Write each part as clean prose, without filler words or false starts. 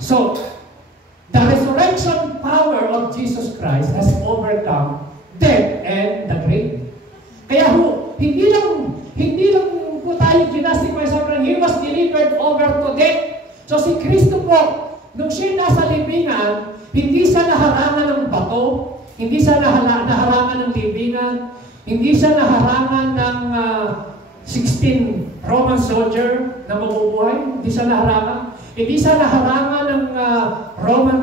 So, the resurrection power of Jesus Christ has overcome death and the grave. Kaya hindi lang po tayo ginastify sa Abraham. He was delivered over to death. So si Kristo po, nung siya nasa libingan, hindi siya naharangan ng bato, hindi siya naharangan ng libingan, hindi siya naharangan ng 16 Roman soldier na mabubuhay, hindi siya naharangan. Hindi siya naharangan ng Roman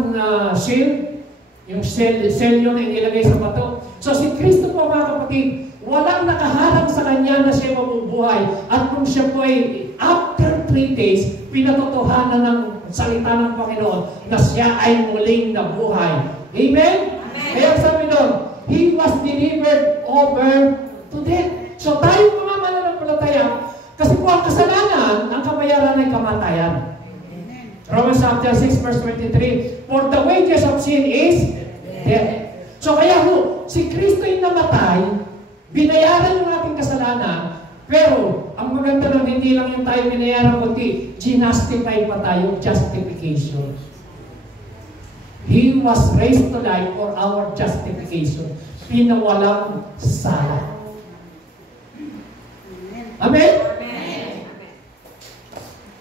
shield, yung selyo na inilagay sa bato. So si Kristo po, mga kapatid, walang nakaharang sa kanya na siya mabubuhay. At kung siya po ay after 3 days, pinatotohanan ng salita ng Panginoon na siya ay muling nabuhay. Amen? Amen. Kaya sabi doon, He was delivered over to death. So tayo mga mananampalataya, kasi po ang kasalanan, ang kabayaran ay kamatayan. Romans chapter 6 verse 23, for the wages of sin is death. So kaya si Kristo yung namatay, binayaran yung ating kasalanan, pero ang maganda nun, hindi lang yung tayo binayaran, kundi ginastify pa tayo, justification. He was raised to life for our justification. Pinawalang sala. Amen? Amen.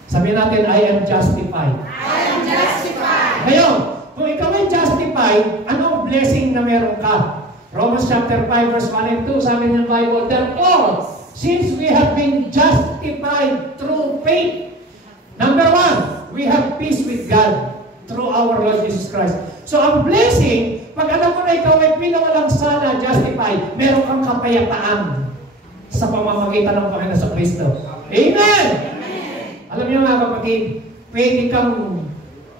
Sabihin natin, I am justified. I am justified. Ngayon, kung ikaw ay justified, anong blessing na meron ka? Romans chapter 5 verse 1 and 2, sabi ng Bible, therefore, since we have been justified through faith, number 1, we have peace with God through our Lord Jesus Christ. So ang blessing, pag alam mo na ikaw ay pinawalang sana, justified, meron kang kapayapaan sa pamamagitan ng Panginoon sa Kristo. Amen! Alam niyo mga kapatid, pwede kang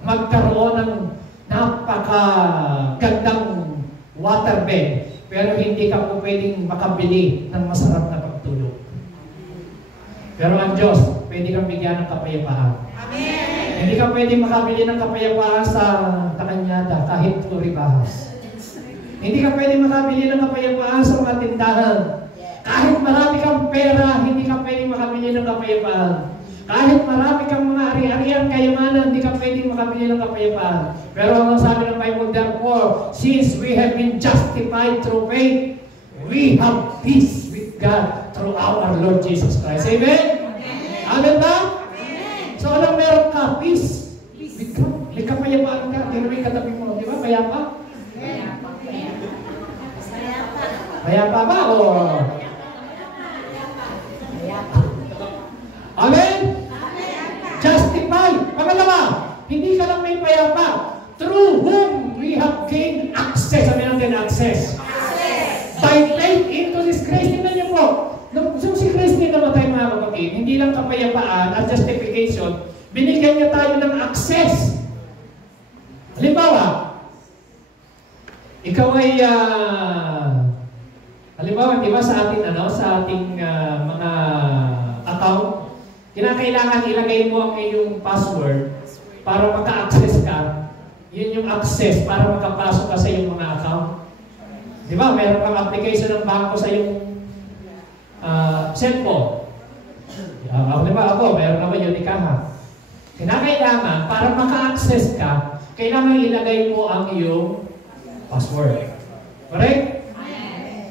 magkaroon ng napakagandang waterbed, pero hindi ka po pwedeng makabili ng masarap na pagtulog. Pero ang Diyos, pwede kang bigyan ng kapayapaan. Amen! Hindi ka pwedeng makabili ng kapayapaan sa Takanyada kahit turibahas. Hindi ka pwedeng makabili ng kapayapaan sa mga tindahan. Kahit marami kang pera, hindi ka pwedeng makabili ng kapayapaan. Kahit marami kang mga ari-arian, kayamanan, hindi ka pwedeng makabili ng kapayapaan. Pero ang sabi ng Bible, therefore, since we have been justified through faith, we have peace with God through our Lord Jesus Christ. Amen? Amen ba? Amen. So anong meron ka? Peace with God. May kapayapaan ka. Tingnan mo yung katabi mo. Di ba? Payapa? Payapa ba? O... Amen? Justify. Pangalawa, hindi ka lang may payapa. Through whom we have gained access. Sabi natin, access. By faith into this grace. Tingnan niyo po. Nung si Christ din namatay mga kapatid, hindi lang kapayapaan at justification, binigyan niya tayo ng access. Halimbawa, ikaw ay, halimbawa, di ba sa ating, mga account, kinakailangan ilagay mo ang iyong password para maka-access ka. Yun yung access para makapasok ka sa iyong mga account. Di ba? Mayroon kang application ng bangko sa iyong cellphone. Di ba ako? Mayroon naman yun ikaha. Kinakailangan, para maka-access ka, kailangan ilagay mo ang iyong password. Correct?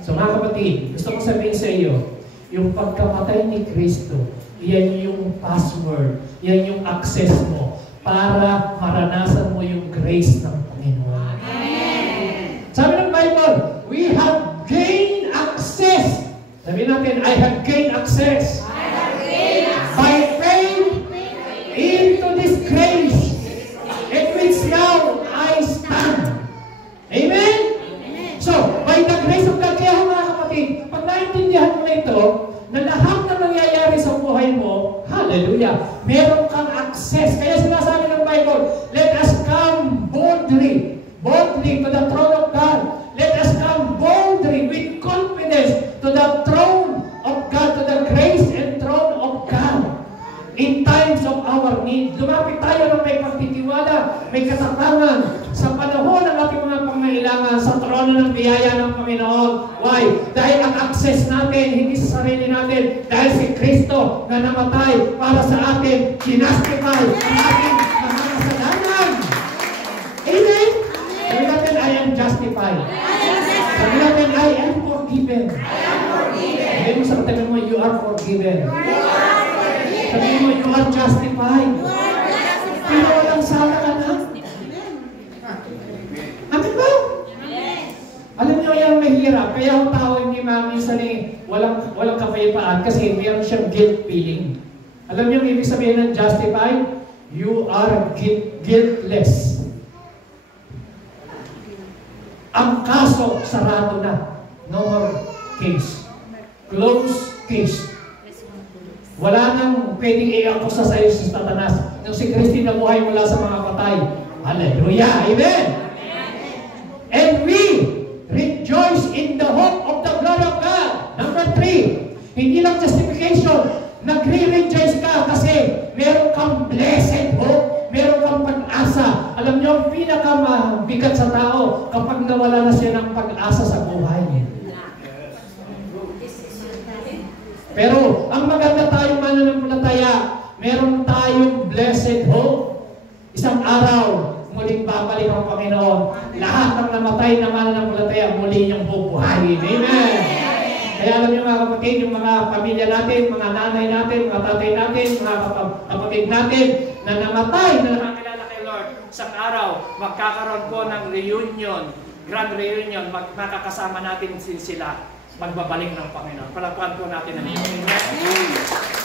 So mga kapatid, gusto ko sabihin sa iyo, yung pagkamatay ni Kristo, yan yung password, yan yung access mo para maranasan mo yung grace ng Panginoon. Amen. Sabi ng Bible, we have gained access. Sabi natin, I have gained access. I have gained access. By faith into this grace in which now I stand. Amen? So, by the grace of God, kaya mga kapatid, pag naintindihan mo na ito, na lahat na nangyayari sa buhay mo, hallelujah, meron kang access. Kaya sinasabi ng Bible, let us come boldly to the throne of God. Let us come boldly with confidence to the throne of God, to the grace and throne of God. In times of our need, lumapit tayo ng may pagtitiwala, may katapangan sa panahon ng ating mga pangailangan. kailangan sa trono ng biyaya ng Panginoon. Why? Dahil ang access natin, hindi sa sarili natin, dahil si Kristo na namatay para sa atin, kinastify ang ating mga kasalanan. Amen? Sabi natin, I am justified. Sabi natin, I am forgiven. Sabi mo sa katabi mo, you are forgiven. Sabi mo, you are justified. Pero walang sala ka na. Amin ba? Alam niyo, yung mahirap. Kaya ang tao hindi minsan walang kapayapaan kasi mayroon siyang guilt feeling. Alam niyo, ibig sabihin ng justified? You are guiltless. Ang kaso, sarado na. No more case. Close case. Wala nang pwedeng i-akusa sa iyo si Satanas. Nung si Kristi nabuhay mula sa mga patay. Hallelujah! Amen! And we rejoice in the hope of the glory of God. Number 3, hindi lang justification. Nagre-rejoice ka kasi meron kang blessed hope. Meron kang pag-asa. Alam niyo, ang pinakamabigat sa tao kapag nawala na siya ng pag-asa sa buhay. Pero, ang maganda tayong mananampalataya, meron tayong blessed hope. Isang araw, muling babalik ang Panginoon. Lahat ng namatay na mananampalataya, muli niyang bubuhayin. Amen! Kaya alam niyo mga kapatid, yung mga pamilya natin, mga nanay natin, mga tatay natin, mga kapatid natin, na namatay, na nakakilala kay Lord, sa araw, magkakaroon po ng reunion, grand reunion, makakasama natin sila. Pagbabalik ng Panginoon. Palakpan po natin ang Diyos. Amen.